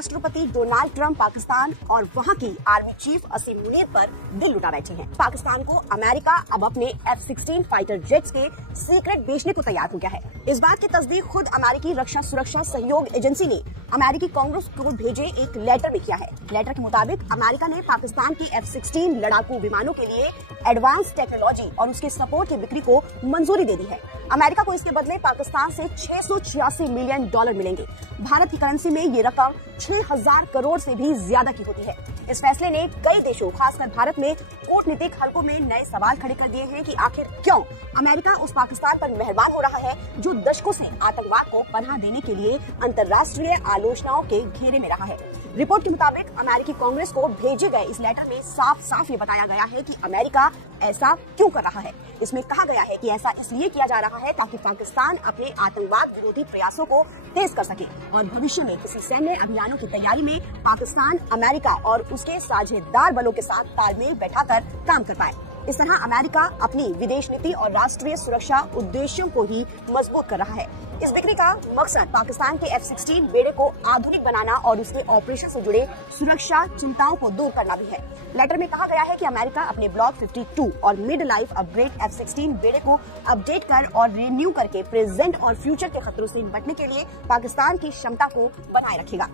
राष्ट्रपति Donald Trump Pakistan और वहां की आर्मी चीफ असीम मुनीर पर दिल लुटा बैठे हैं। पाकिस्तान को अमेरिका अब अपने F-16 फाइटर जेट्स के सीक्रेट बेचने को तैयार हो गया है। इस बात की तस्दीक खुद अमेरिकी रक्षा सुरक्षा सहयोग एजेंसी ने अमेरिकी कांग्रेस को भेजे एक लेटर में किया है। लेटर के मुताबिक अमेरिका ने पाकिस्तान की F-16 लड़ाकू विमानों के लिए एडवांस टेक्नोलॉजी और उसके सपोर्ट की बिक्री को मंजूरी दे दी है। अमेरिका को इसके बदले पाकिस्तान से $686 मिलियन मिलेंगे। भारत की करेंसी में ये रकम 6000 करोड़ से भी ज्यादा की होती है। इस फैसले ने कई देशों, खासकर भारत में कूटनीतिक हलकों में नए सवाल खड़े कर दिए हैं कि आखिर क्यों अमेरिका उस पाकिस्तान पर मेहरबान हो रहा है जो दशकों से आतंकवाद को पनाह देने के लिए अंतर्राष्ट्रीय आलोचनाओं के घेरे में रहा है। रिपोर्ट के मुताबिक अमेरिकी कांग्रेस को भेजे गए इस लेटर में साफ साफ ये बताया गया है कि अमेरिका ऐसा क्यों कर रहा है। इसमें कहा गया है कि ऐसा इसलिए किया जा रहा है ताकि पाकिस्तान अपने आतंकवाद विरोधी प्रयासों को तेज कर सके और भविष्य में किसी सैन्य अभियानों की तैयारी में पाकिस्तान अमेरिका और उसके साझेदार बलों के साथ तालमेल बैठाकर काम कर पाए। इस तरह अमेरिका अपनी विदेश नीति और राष्ट्रीय सुरक्षा उद्देश्यों को ही मजबूत कर रहा है। इस बिक्री का मकसद पाकिस्तान के F-16 बेड़े को आधुनिक बनाना और उसके ऑपरेशन से जुड़े सुरक्षा चिंताओं को दूर करना भी है। लेटर में कहा गया है कि अमेरिका अपने ब्लॉक 52 और मिड लाइफ अपग्रेड F-16 बेड़े को अपडेट कर और रिन्यू करके प्रेजेंट और फ्यूचर के खतरों से निपटने के लिए पाकिस्तान की क्षमता को बनाए रखेगा।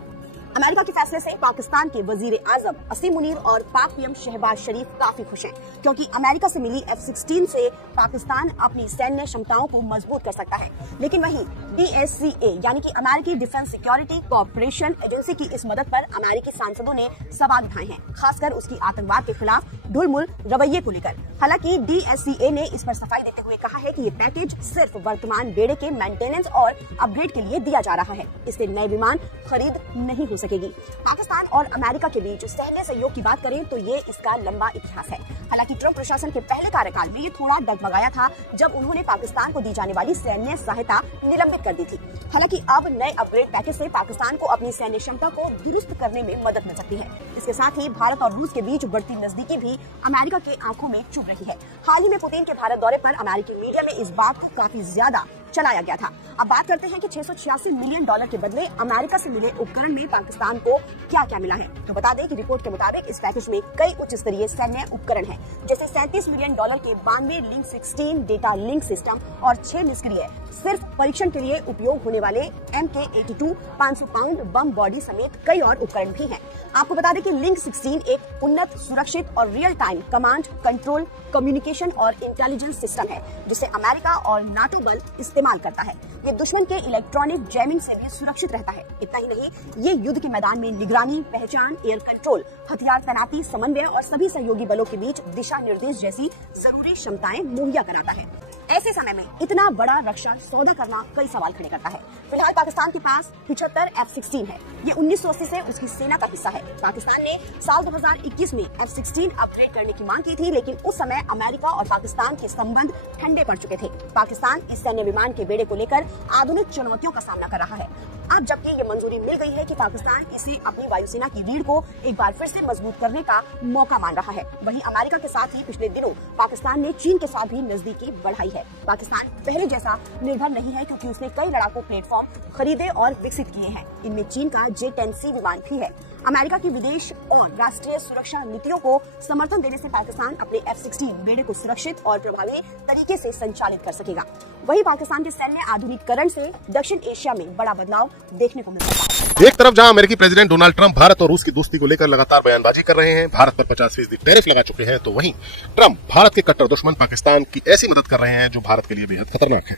अमेरिका के फैसले से पाकिस्तान के वजीर आजम असीम मुनीर और पाक पीएम शहबाज शरीफ काफी खुश हैं, क्योंकि अमेरिका से मिली F-16 से पाकिस्तान अपनी सैन्य क्षमताओं को मजबूत कर सकता है। लेकिन वहीं DSCA यानी कि अमेरिकी डिफेंस सिक्योरिटी कॉर्पोरेशन एजेंसी की इस मदद पर अमेरिकी सांसदों ने सवाल उठाए हैं, खासकर उसकी आतंकवाद के खिलाफ ढुलमुल रवैये को लेकर। हालांकि DSCA ने इस पर सफाई देते हुए कहा है कि ये पैकेज सिर्फ वर्तमान बेड़े के मेंटेनेंस और अपग्रेड के लिए दिया जा रहा है, इससे नए विमान खरीद नहीं हो सकेगी। पाकिस्तान और अमेरिका के बीच सैन्य सहयोग की बात करें तो ये इसका लंबा इतिहास है। हालांकि ट्रंप प्रशासन के पहले कार्यकाल में ये थोड़ा डगमगाया था जब उन्होंने पाकिस्तान को दी जाने वाली सैन्य सहायता निलंबित कर दी थी। हालांकि अब नए अपग्रेड पैकेज से पाकिस्तान को अपनी सैन्य क्षमता को दुरुस्त करने में मदद मिल सकती है। इसके साथ ही भारत और रूस के बीच बढ़ती नजदीकी भी अमेरिका के आंखों में चुभ रही है। हाल ही में पुतिन के भारत दौरे पर अमेरिकी मीडिया में इस बात को काफी ज्यादा चलाया गया था। अब बात करते हैं कि $686 मिलियन के बदले अमेरिका से मिले उपकरण में पाकिस्तान को क्या क्या मिला है। तो बता दें कि रिपोर्ट के मुताबिक इस पैकेज में कई उच्च स्तरीय सैन्य उपकरण हैं, जैसे $37 मिलियन के 92 लिंक 16 डेटा लिंक सिस्टम और 6 निष्क्रिय सिर्फ परीक्षण के लिए उपयोग होने वाले MK-82 500 पाउंड बम बॉडी समेत कई और उपकरण भी हैं। आपको बता दें कि लिंक 16 एक उन्नत, सुरक्षित और real time command control, communication और इंटेलिजेंस सिस्टम है, जिसे अमेरिका और नाटो बल इस्तेमाल करता है। ये दुश्मन के इलेक्ट्रॉनिक जैमिंग से भी सुरक्षित रहता है। इतना ही नहीं, ये युद्ध के मैदान में निगरानी, पहचान, एयर कंट्रोल, हथियार तैनाती, समन्वय और सभी सहयोगी बलों के बीच दिशा निर्देश जैसी जरूरी क्षमताएं मुहैया कराता है। ऐसे समय में इतना बड़ा रक्षा सौदा करना कई सवाल खड़े करता है। फिलहाल पाकिस्तान के पास 75 F-16 है। ये 1980 से उसकी सेना का हिस्सा है। पाकिस्तान ने साल 2021 में F-16 अपग्रेड करने की मांग की थी, लेकिन उस समय अमेरिका और पाकिस्तान के संबंध ठंडे पड़ चुके थे। पाकिस्तान इस सैन्य विमान के बेड़े को लेकर आधुनिक चुनौतियों का सामना कर रहा है। अब जबकि ये मंजूरी मिल गई है कि पाकिस्तान इसे अपनी वायुसेना की रीढ़ को एक बार फिर से मजबूत करने का मौका मान रहा है। वहीं अमेरिका के साथ ही पिछले दिनों पाकिस्तान ने चीन के साथ भी नजदीकी बढ़ाई है। पाकिस्तान पहले जैसा निर्भर नहीं है, क्योंकि उसने कई लड़ाकू प्लेटफॉर्म खरीदे और विकसित किए हैं। इनमें चीन का J-10C विमान भी है। अमेरिका की विदेश और राष्ट्रीय सुरक्षा नीतियों को समर्थन देने से पाकिस्तान अपने F-16 बेड़े को सुरक्षित और प्रभावी तरीके से संचालित कर सकेगा। वहीं पाकिस्तान के सैन्य आधुनिकीकरण से दक्षिण एशिया में बड़ा बदलाव देखने को मिल सकता है। एक तरफ जहां अमेरिकी प्रेसिडेंट डोनाल्ड ट्रंप भारत और रूस की दोस्ती को लेकर लगातार बयानबाजी कर रहे हैं, भारत पर 50% टैरिफ लगा चुके हैं, तो वहीं ट्रंप भारत के कट्टर दुश्मन पाकिस्तान की ऐसी मदद कर रहे हैं जो भारत के लिए बेहद खतरनाक है।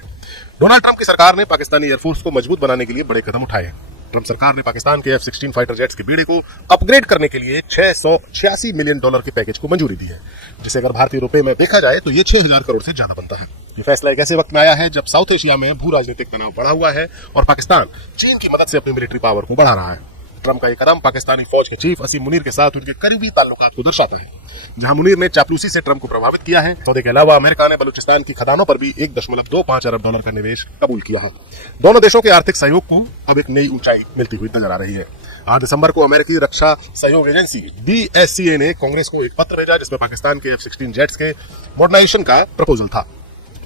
डोनाल्ड ट्रंप की सरकार ने पाकिस्तानी एयरफोर्स को मजबूत बनाने के लिए बड़े कदम उठाए हैं। ट्रंप सरकार ने पाकिस्तान के F-16 फाइटर जेट्स के बेड़े को अपग्रेड करने के लिए $686 मिलियन के पैकेज को मंजूरी दी है, जिसे अगर भारतीय रुपए में देखा जाए तो ये 6000 करोड़ से ज्यादा बनता है। ये फैसला एक ऐसे वक्त में आया है जब साउथ एशिया में भू राजनीतिक तनाव बढ़ा हुआ है और पाकिस्तान चीन की मदद से अपनी मिलिट्री पावर को बढ़ा रहा है। ट्रंप का ये कदम पाकिस्तानी फौज के चीफ असीम मुनीर के साथ उनके करीबी ताल्लुकात को दर्शाता है, जहां मुनीर ने चापलूसी से ट्रंप को प्रभावित किया है। सौदे के अलावा अमेरिका ने बलूचिस्तान की खदानों पर भी $1.25 अरब का निवेश कबूल किया है। दोनों देशों के आर्थिक सहयोग को अब एक नई ऊंचाई मिलती हुई नजर आ रही है। 8 दिसंबर को अमेरिकी रक्षा सहयोग एजेंसी DSCA ने कांग्रेस को एक पत्र भेजा जिसमें पाकिस्तान के F-16 जेट्स के मॉडर्नाइजेशन का प्रपोजल था।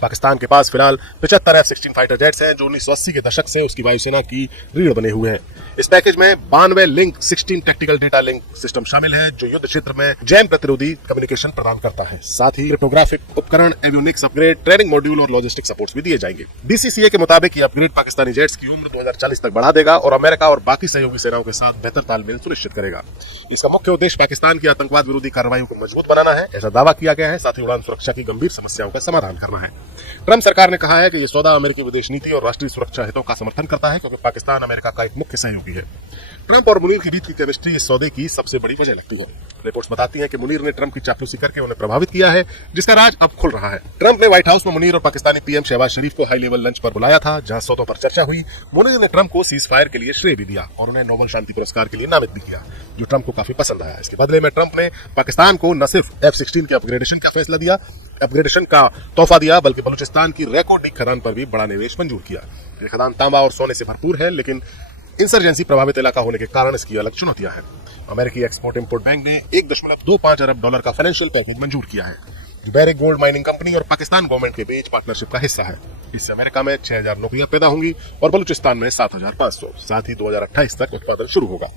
पाकिस्तान के पास फिलहाल 75 F-16 फाइटर जेट्स हैं जो 1980 के दशक से उसकी वायुसेना की रीढ़ बने हुए हैं। इस पैकेज में 92 link 16 tactical data link system शामिल है जो युद्ध क्षेत्र में जैम प्रतिरोधी कम्युनिकेशन प्रदान करता है। साथ ही क्रिप्टोग्राफिक उपकरण, एवियोनिक्स अपग्रेड, ट्रेनिंग मॉड्यूल और लॉजिस्टिक सपोर्ट्स भी दिए जाएंगे। DCCA के मुताबिक ये अपग्रेड पाकिस्तानी जेट्स की उम्र 2040 तक बढ़ा देगा और अमेरिका और बाकी सहयोगी सेनाओं के साथ बेहतर तालमेल सुनिश्चित करेगा। इसका मुख्य उद्देश्य पाकिस्तान की आतंकवाद विरोधी कार्रवाई को मजबूत बनाना है, ऐसा दावा किया गया है। साथ ही उड़ान सुरक्षा की गंभीर समस्याओं का समाधान करना है। ट्रंप सरकार ने कहा है कि यह सौदा अमेरिकी विदेश नीति और राष्ट्रीय सुरक्षा हितों का समर्थन करता है क्योंकि पाकिस्तान अमेरिका का एक मुख्य सहयोगी है। ट्रंप और मुनीर के बीच की केमिस्ट्री इस सौदे की सबसे बड़ी वजह लगती है। रिपोर्ट्स बताती हैं कि मुनीर ने ट्रंप की चापलूसी करके उन्हें प्रभावित किया है, जिसका राज अब खुल रहा है। ट्रंप ने व्हाइट हाउस में मुनीर और पाकिस्तानी पीएम शहबाज शरीफ को हाई लेवल लंच पर बुलाया था, जहां सौदों पर चर्चा हुई। मुनीर ने ट्रंप को सीज फायर के लिए श्रेय भी दिया और उन्हें नोबेल शांति पुरस्कार के लिए नामित भी किया, जो ट्रंप को काफी पसंद आया। इसके बदले में ट्रंप ने पाकिस्तान को न सिर्फ F-16 के अपग्रेडेशन का तोहफा दिया, बल्कि बलूचिस्तान की रेकॉर्ड खदान पर भी बड़ा निवेश मंजूर किया। ये खदान तांबा और सोने से भरपूर है, लेकिन इंसर्जेंसी प्रभावित इलाका होने के कारण इसकी अलग चुनौतियां हैं। अमेरिकी एक्सपोर्ट इंपोर्ट बैंक ने $1.25 अरब का फाइनेंशियल पैकेज मंजूर किया है, जो बैरिक गोल्ड माइनिंग कंपनी और पाकिस्तान गवर्नमेंट के बीच पार्टनरशिप का हिस्सा है। इससे अमेरिका में 6000 नौकरियां पैदा होंगी और बलूचिस्तान में 7500। साथ ही 2028 तक उत्पादन शुरू होगा।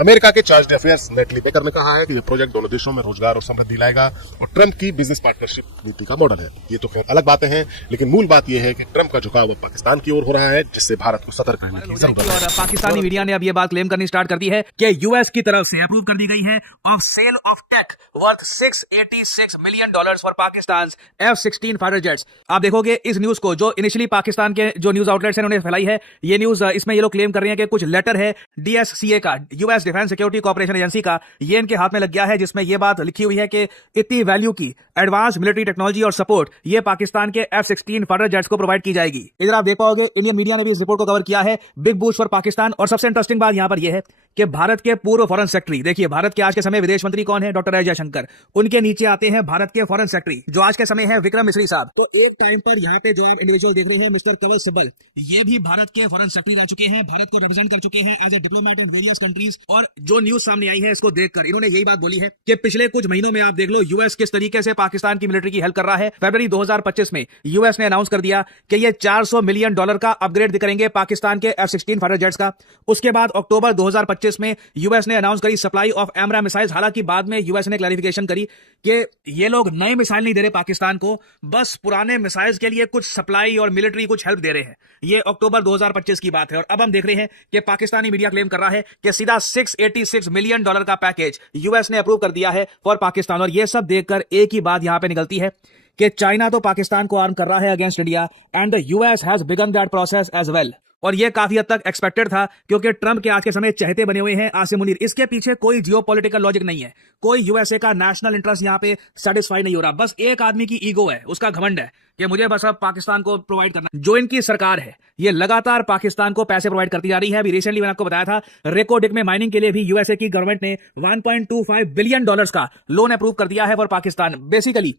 अमेरिका के चार्ज अफेयर्स नेटली बेकर ने कहा है कि यह प्रोजेक्ट दोनों देशों में रोजगार और समृद्धि लाएगा और ट्रंप की बिजनेस पार्टनरशिप नीति का मॉडल है। ये तो खैर अलग बातें हैं, लेकिन मूल बात यह है कि ट्रंप का झुकाव अब पाकिस्तान की ओर हो रहा है, जिससे भारत को सतर्क रहने की जरूरत है। और पाकिस्तानी मीडिया ने अब ये बात क्लेम करनी स्टार्ट कर दी है कि यूएस की तरफ से अप्रूव कर दी गई है of sale of tech worth $686 million for Pakistan F-16 fighter jets. आप देखोगे इस न्यूज को जो इनिशियली पाकिस्तान के जो न्यूज आउटलेट्स हैं उन्होंने फैलाई है, ये न्यूज इसमें ये लोग क्लेम कर रहे हैं कि कुछ लेटर है DSCA का, US defence security corporation agency का, ये इनके हाथ में लग गया है, जिसमें ये बात लिखी हुई है कि इतनी वैल्यू की एडवांस मिलिट्री टेक्नोलॉजी और सपोर्ट ये पाकिस्तान के F-16 फाइटर जेट्स को प्रोवाइड की जाएगी। इधर आप देख पाओगे इंडियन मीडिया ने भी इस रिपोर्ट को कवर किया है, बिग बूस्ट फॉर पाकिस्तान। और सबसे इंटरेस्टिंग बात यहां पर यह है कि भारत के पूर्व फॉरेन सेक्रेटरी, देखिए भारत के आज के समय विदेश मंत्री कौन है, डॉक्टर एस जयशंकर, उनके नीचे आते हैं भारत के फॉरेन सेक्रेटरी जो आज के समय है विक्रम मिश्री साहब। तो एक टाइम पर यहाँ पे जो इंडिविजुअल देख रहे हैं मिस्टर केवल सिब्बल, ये भी भारत के फॉरेन सेक्रेटरी रह चुके हैं, भारत को रिप्रेजेंट कर चुके हैं as a diplomat in various countries. और जो न्यूज सामने आई है इसको देखकर इन्होंने यही बात बोली है कि पिछले कुछ महीनों में आप देख लो यूएस किस तरीके से पाकिस्तान की मिलिट्री की हेल्प कर रहा है। फरवरी 2025 में यूएस ने अनाउंस कर दिया कि ये $400 मिलियन का अपग्रेड करेंगे पाकिस्तान के F-16 फाइटर जेट्स का। उसके बाद अक्टूबर 2025 में यूएस ने अनाउंस करी सप्लाई ऑफ एमरा मिसाइल्स। हालांकि बाद में यूएस ने क्लैरिफिकेशन करी कि ये लोग नए मिसाइल नहीं दे रहे पाकिस्तान को, बस पुराने मिसाइल्स के लिए कुछ सप्लाई और मिलिट्री कुछ हेल्प दे रहे हैं। ये अक्टूबर 2025 की बात है। और अब हम देख रहे हैं कि पाकिस्तानी मीडिया क्लेम कर रहा है कि सीधा $686 मिलियन का पैकेज यूएस ने अप्रूव कर दिया है फॉर पाकिस्तान। और ये सब देखकर एक ही बात यहां पे निकलती है कि चाइना तो पाकिस्तान को आर्म कर रहा है against India and the US has begun that process as well. और यह काफी हद तक एक्सपेक्टेड था क्योंकि ट्रंप के आज के समय चहेते बने हुए हैं आसिम मुनीर। इसके पीछे कोई जियोपॉलिटिकल लॉजिक नहीं है, कोई यूएसए का नेशनल इंटरेस्ट यहां पे सेटिस्फाई नहीं हो रहा। बस एक आदमी की ईगो है, उसका घमंड है कि मुझे बस अब पाकिस्तान को प्रोवाइड करना। जो इनकी सरकार है ये लगातार पाकिस्तान को पैसे प्रोवाइड करती जा रही है। अभी रिसेंटली मैंने आपको बताया था रेकोडिक में माइनिंग के लिए भी यूएसए की गवर्नमेंट ने $1.25 बिलियन का लोन अप्रूव कर दिया है फॉर पाकिस्तान। बेसिकली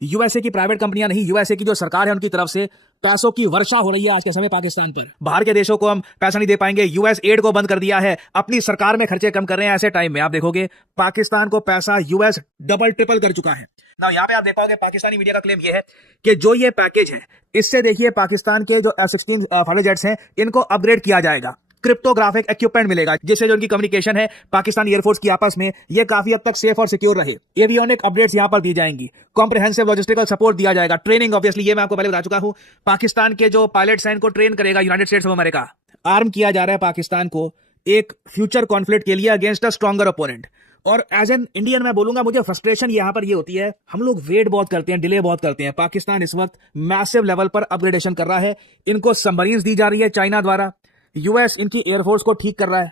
यूएसए की प्राइवेट कंपनियां नहीं, यूएसए की जो सरकार है उनकी तरफ से पैसों की वर्षा हो रही है आज के समय पाकिस्तान पर। बाहर के देशों को हम पैसा नहीं दे पाएंगे, यूएस एड को बंद कर दिया है, अपनी सरकार में खर्चे कम कर रहे हैं। ऐसे टाइम में आप देखोगे पाकिस्तान को पैसा यूएस डबल ट्रिपल कर चुका है। ना यहाँ पे आप देखोगे पाकिस्तानी मीडिया का क्लेम यह है कि जो ये पैकेज है इससे देखिए पाकिस्तान के जो F-16 फाइटर जेट्स हैं इनको अपग्रेड किया जाएगा, क्रिप्टोग्राफिक इक्विपमेंट मिलेगा, जिससे जो उनकी कम्युनिकेशन है पाकिस्तानी एयरफोर्स की आपस में ये काफी हद तक सेफ और सिक्योर रहे। एवियोनिक अपडेट्स यहां पर दी जाएंगी, कॉम्प्रिहेंसिव लॉजिस्टिकल सपोर्ट दिया जाएगा, ट्रेनिंग ऑब्वियसली ये मैं आपको पहले बता चुका हूं। पाकिस्तान के जो पायलट्स हैं इनको ट्रेन करेगा United states of America. Arm किया जा रहा है पाकिस्तान को एक फ्यूचर कॉन्फ्लिक्ट के लिए अगेंस्ट अ स्ट्रॉन्गर ओपोनेंट। और एज एन इंडियन मैं बोलूंगा मुझे फ्रस्ट्रेशन यहां पर ये होती है, हम लोग वेट बहुत करते हैं, डिले बहुत करते हैं। पाकिस्तान इस वक्त मैसिव लेवल पर अपग्रेडेशन कर रहा है, इनको सबमरीन्स दी जा रही है चाइना द्वारा, यूएस इनकी एयरफोर्स को ठीक कर रहा है।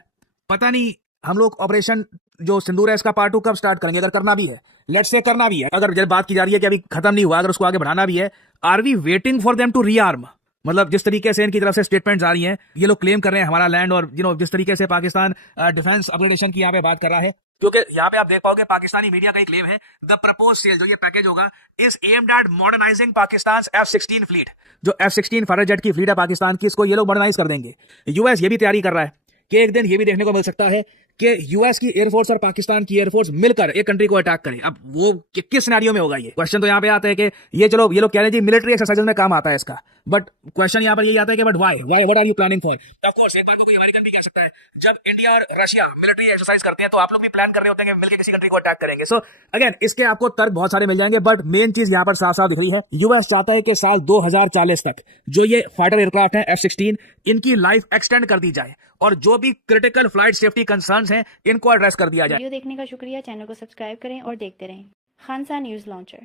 पता नहीं हम लोग ऑपरेशन जो सिंदूर है इसका पार्ट 2 कब स्टार्ट करेंगे, अगर करना भी है, लेट्स से करना भी है, अगर जब बात की जा रही है कि अभी खत्म नहीं हुआ, अगर उसको आगे बढ़ाना भी है, are we waiting for them to rearm? मतलब जिस तरीके से इनकी तरफ से स्टेटमेंट्स आ रही हैं, ये लोग क्लेम कर रहे हैं हमारा लैंड, और जिस तरीके से पाकिस्तान डिफेंस अपग्रेडेशन की यहाँ पे बात कर रहा है, क्योंकि यहाँ पे आप देख पाओगे पाकिस्तानी मीडिया का एक क्लेम है द प्रपोज सेल जो ये पैकेज होगा is aimed at modernising Pakistan F-16 fleet. जो F-16 फाइटर जेट की फ्लीट है पाकिस्तान की, इसको ये लोग मॉडर्नाइज कर देंगे। यूएस ये भी तैयारी कर रहा है कि एक दिन ये भी देखने को मिल सकता है कि यूएस की एयरफोर्स और पाकिस्तान की एयरफोर्स मिलकर एक कंट्री को अटैक करे। अब वो किस सिनेरियो में होगा? ये क्वेश्चन तो यहाँ पे आता है कि ये चलो ये लोग कह रहे हैं जी मिलिट्री एक्सरसाइज में काम आता है इसका, बट क्वेश्चन यहाँ पर यही आता है कि but why what are you planning for? Of course एक बात को कोई अमेरिकन भी कह सकता है, जब इंडिया और रशिया मिलिट्री एक्सरसाइज करते हैं तो आप लोग भी प्लान कर रहे होते हैं कि मिलकर किसी कंट्री को अटैक करेंगे। सो अगेन इसके आपको तर्क बहुत सारे मिल जाएंगे, बट मेन चीज यहाँ पर साफ साफ दिख रही है, यूएस चाहता है कि साल 2040 तक जो ये फाइटर एयरक्राफ्ट है F-16 इनकी लाइफ एक्सटेंड कर दी जाए और जो भी क्रिटिकल फ्लाइट सेफ्टी कंसर्न्स हैं इनको एड्रेस कर दिया जाए। वीडियो देखने का शुक्रिया। चैनल को सब्सक्राइब करें और देखते रहें। खानसा न्यूज लॉन्चर।